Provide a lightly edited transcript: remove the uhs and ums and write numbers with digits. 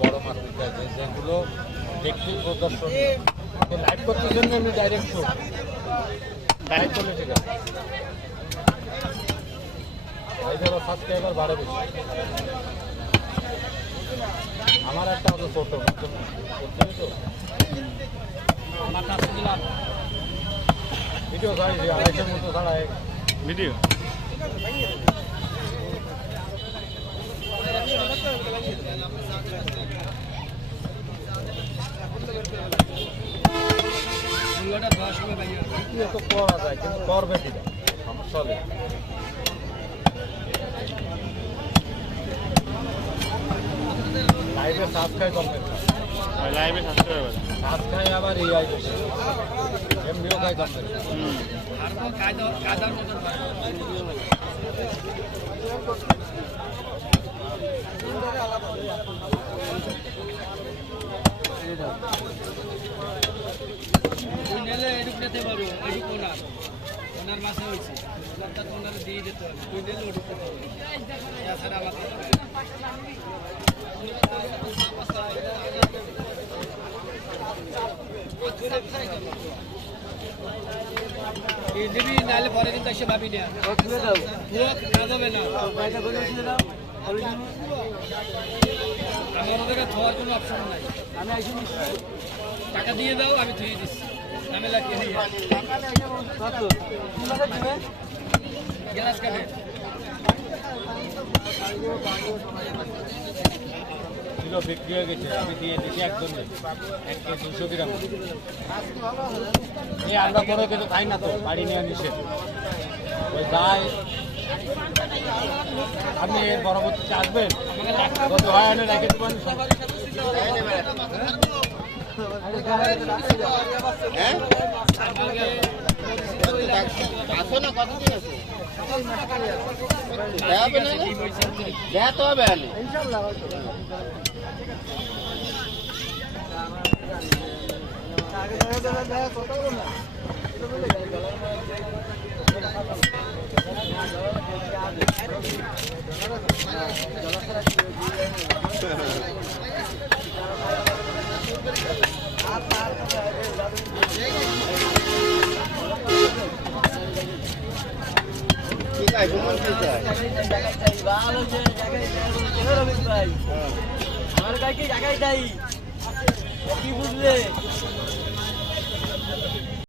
বড় মাছ যেগুলো দেখতে প্রদর্শন লাইভ করতে জন্য আমি ডাইরেক্ট চলে ঠিক আছে সাবস্ক্রাইবার বাড়ে বেশি আমার একটা অত ছোট তো আমার কাছে দিলাম ভিডিও ছাড়িয়েছি 250 মতো ছাড়ায় ভিডিও তো করা যায় কিন্তু করবে কিনা সমস্যা হবে লাইভে সাবস্ক্রাইব করবেন লাইভে সাবস্ক্রাইব আবার এই আই এমবিও কাজ করবেন আর তো কায়দার মতো তুই নেলে এডুক নিতে পারো এডুক ওনার মাসে হয়েছে ওনারটা তো ওনারা দিয়ে দিতে হবে তুই নেলে ওডুক নিতে পারো এছাড়া আমার দিবি নাহলে পরে কিন্তু এসে ভাবি না কাজ হবে না আমার ওদের ধোয়ার কোনো অপশন নাই আমি আসি টাকা দিয়ে দাও আমি ধুয়ে দিচ্ছি আমি লাগিয়ে গ্যাস কাটে কিলো বিক্রি হয়ে গেছে আমি দিয়ে দিচ্ছি একদম 200 গ্রাম এই আমরা পরে কিন্তু খাই না তো বাড়ি নিয়ে নিষেধ ওই যাই আপনি এর পরবর্তীতে আসবেন কত হয় না রেখে দেবেন আসো না কতদিন আছে দেয়া তো হবে ইনশাআল্লাহ আমার কাছে জায়গায় যাই কি বুঝলে